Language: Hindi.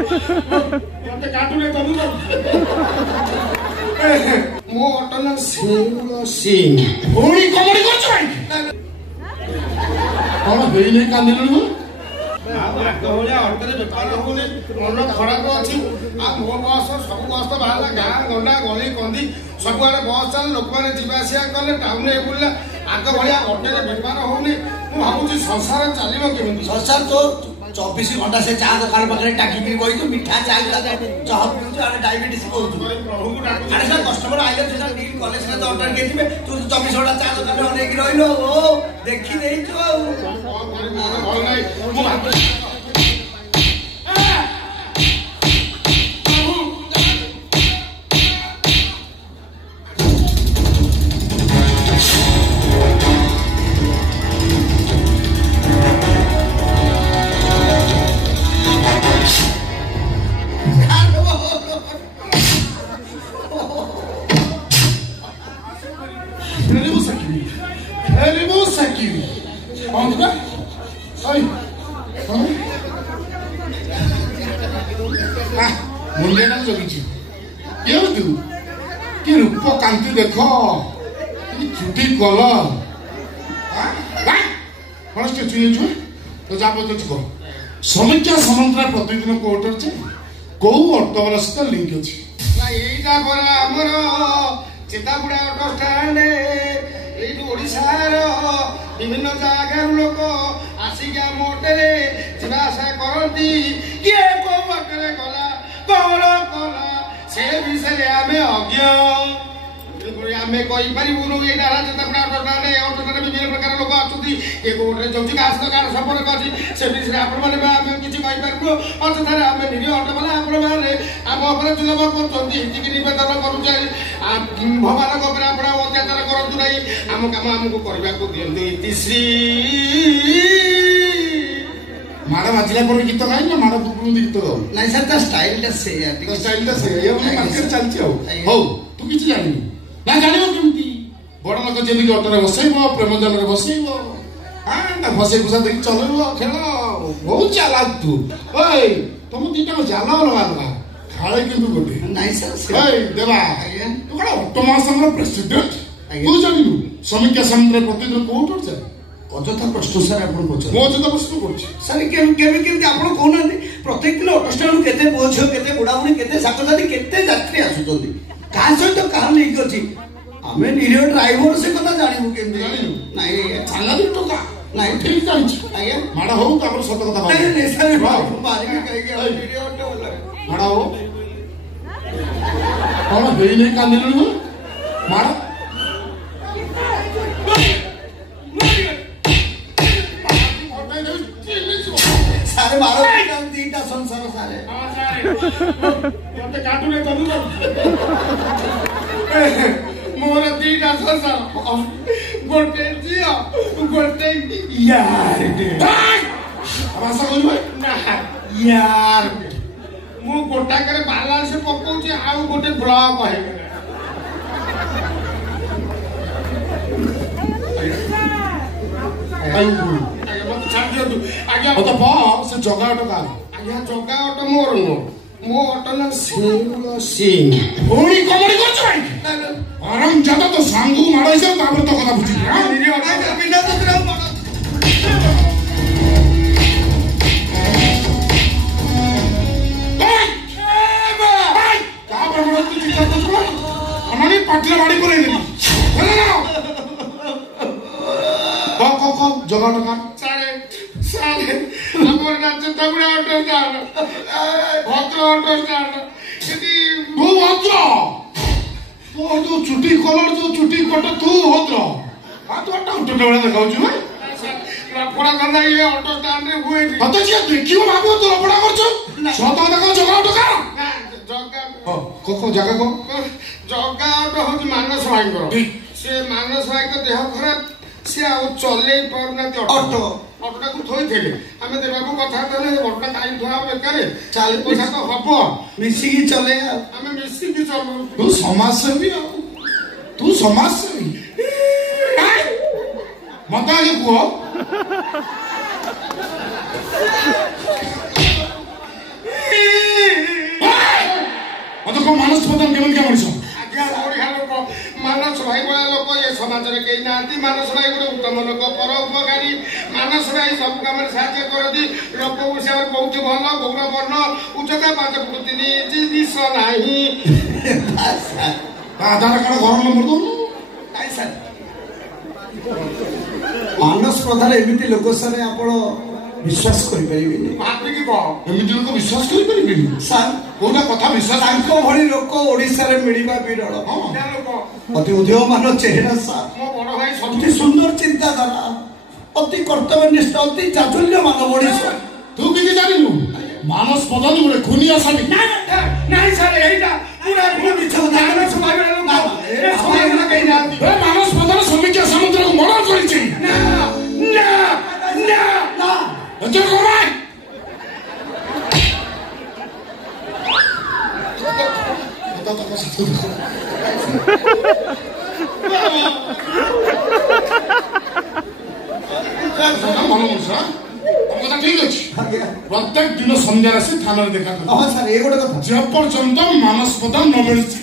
मते काटुने तनु मो अटना सिंह ओणी कमड़ी करछ भाई कोन हेई नै कांदिलु मन खराब अच्छी मो बस सब बस तो बाहर गाँ गंडा गली कंदी सबुआड़े बस चल लोक मैंने जावासिया कले टाउन बुला आग भाया घटे बेपार होनी मुझे भावुँ संसार चलो केमी संसार तो 24 घंटा से चा दुकान पाखे टाकी बही मिठा चा चह पीऊ डायबिटीज कस्टमर आइले डील कले तो ऑर्डर के तू 24 घंटा चा दुकान अनेक रही देखी मुंडेना जगिछि केउ कि रूप कांति देख छुटी कलर कौन स्टेचु तो जा पहुँच समीक्षा समन्त्रा प्रतिदिन कोर्टर से कौ ऑटो वाला सहित लिंक अच्छी यहीटा परा आमर चितापुड़ा ऑटो स्टैंड ओडार विभिन्न जगार लोक आसिक आम अटोरे जावासा करती किए को बाटे गला कौन कला से विषय आम अज्ञ आम कहीपरूँ यहाँ चितापुड़ा ऑटो स्टैंड ऑटोटे विभिन्न प्रकार लोक आसुँच किए कौटे जाऊँगी क्या सहित कार संपर्क अच्छी से विषय आप किसी कहीपरू अर्थात आम निरीह ऑटो वाला आपण मैंने आम उपर जुलम कर निवेदन करुचे भगवान आप अत्याचार करूँ ना आम कम आमको करने को दिखते इतिश्री माड़ बाजिला पर गीत गाई ना माड़ पूर्व गीत गाऊ ना सर स्टाइल चलती हौ तू किसी जानी ना जान केमी बड़ लोक जमी अटोरे बसैब प्रेमजाल बसैब हाँ फसै फुसा देखिए चलैब खेल बहुत चालाक तू तुम दीटा जाल अलगा अलगा खाले कि गोटे देवा तू कौन ऑटो महासंघ प्रेसिडेंट तू जानू समीक्षा समिति प्रतिदिन कौट अଯଥା प्रश्न सर आप मो अଯଥା प्रश्न कर सर केमी आप कहना प्रत्येक दिन ऑटो स्टैंड केते पुओ झियो केते बुढ़ा बुढ़ी केते साथसाथी केते यात्री आसुचंदी का सहित कहा लिंक अच्छी आम निरीह ड्राइवर से कथा जानू केमी नाई थाना भी टोका नाई ठीक जानी आज्ञा माड़ हो सत कथा माड़ हो कौन हेई नै कांदिलु माड़ सारे मारो दीटा संसार सारे मते काटुने तनु मोर दीटा संसार गोटे जियो गोटे यार भाषा कहू ना यार मु गोटा करे बालांस पकाउछि आउ गोटे ब्लॉक है आज्ञा मत से जगा ऑटो का आज्ञा जगा ऑटो मोर नो मो ऑटो ना सिंह ओणी कमड़ी करछ भाई आराम जाता तो सांगू मारै से तापर तो कथा बुझी हां निरी ऑटो बिना तो तेरा मारो भाई का बड़ तू चिंता कर अनानी पाटले बाड़ी को ले को जगा ऑटो का साले हमर नाच तबड़ा ऑटो स्टैंड भद्र ऑटो स्टैंड यदि तू भद्र तो जो छुट्टी कलर जो छुट्टी कट तू भद्र आ तो ऑटो डबड़ा देखाउ छु भाई रपड़ा करना ये ऑटो स्टैंड रे हुए तो जे देखियो भाबो तो रपड़ा करछ सत देखो जगा ऑटो का जगा को जगा को जगा ऑटो हो मानस भाई करो से मानस भाई को देह खराब से आ चले पारना ऑटो ऑटोटा को थोई थेले हमें देबा को कथा तले ऑटोटा काई थोड़ा बेकार चाल पैसा तो हबो मिसी की चले हमें मिसी की चलो तू समाज सेवी तू समाज सेवी मत आगे को ମାନସ ପ୍ରଧାନ କେମିତିକା ମଣିଷ? ଆଜ୍ଞା ଓଡ଼ିଆ ଲୋକ ମାନସ ଭାଇ ଭଳିଆ ଲୋକ ଏ ସମାଜରେ କେହି ନାହାନ୍ତି। ମାନସ ଭାଇ ଗୋଟେ ଉତ୍ତମ ଲୋକ, ପର ଉପକାରୀ। ମାନସ ଭାଇ ସବୁ କାମରେ ସାହାଯ୍ୟ କରନ୍ତି। ଲୋକଙ୍କୁ ସେ ବହୁତ ଭଲ, ଗୌର ବର୍ଣ୍ଣ, ଉଚ୍ଚତା 5 ଫୁଟ 3 ଇଞ୍ଚ, ନିଶ ନାହିଁ। ଆଧାର କାର୍ଡ ଘର ନମ୍ବର ଦଉନୁ। ନାଇଁ ସାର୍, ମାନସ ପ୍ରଧାନ ଏମିତି ଲୋକ ସାର୍ ଆପଣ ବିଶ୍ୱାସ କରିପାରିବେନି। ଭାବିକି କହ ଏମିତି ଲୋକ ବିଶ୍ୱାସ କରିପାରିବେନି ସାର୍। କୋଉଟା କଥା ବିଶ୍ୱାସ ତାଙ୍କ ଭଳି ଲୋକ ଓଡ଼ିଶାରେ ମିଳିବା ବିରଳ। ଓଡ଼ିଆ ଲୋକ ଅତି ଉଦୀୟମାନ ଚେହେରା ସାର୍, ମୋ ବଡ଼ ଭାଇ ସବୁ ଅତି ସୁନ୍ଦର ଚିନ୍ତାଧାରା, ଅତି କର୍ତ୍ତବ୍ୟନିଷ୍ଠ, ଅତି ଚାତୁଲ୍ୟମାନ ମଣିଷ। ତୁ କିଛି ଜାଣିନୁ? ମାନସ ପ୍ରଧାନ ଗୋଟେ ଖୁନି ଆସାମୀ। ନାଇଁ ସାର୍, ଏଇଟା ପୁରା ମିଛ କଥା। ମାନସ ଭାଇ ଭଳିଆ ଲୋକ ଏ ସମାଜରେ କେହି ନାହାନ୍ତି। ମାନସ ପ୍ରଧାନ ସମୀକ୍ଷା ସାମନ୍ତରାକୁ ମର୍ଡର କରିଛି। ନା ନା ନା ନା ଏତେ କମାଏ ଭଲ ମଣିଷ। ତମ କଥା ଠିକ ଅଛି। ଆଜ୍ଞା ପ୍ରତ୍ୟେକ ଦିନ ସନ୍ଧ୍ୟାରେ ଆସି ଥାନାରେ ଦେଖା କର। ହଁ ସାର୍, ଏ ଗୋଟେ କଥା। ଯେ ପର୍ଯ୍ୟନ୍ତ ମାନସ ପ୍ରଧାନ ନ ମିଳିଛି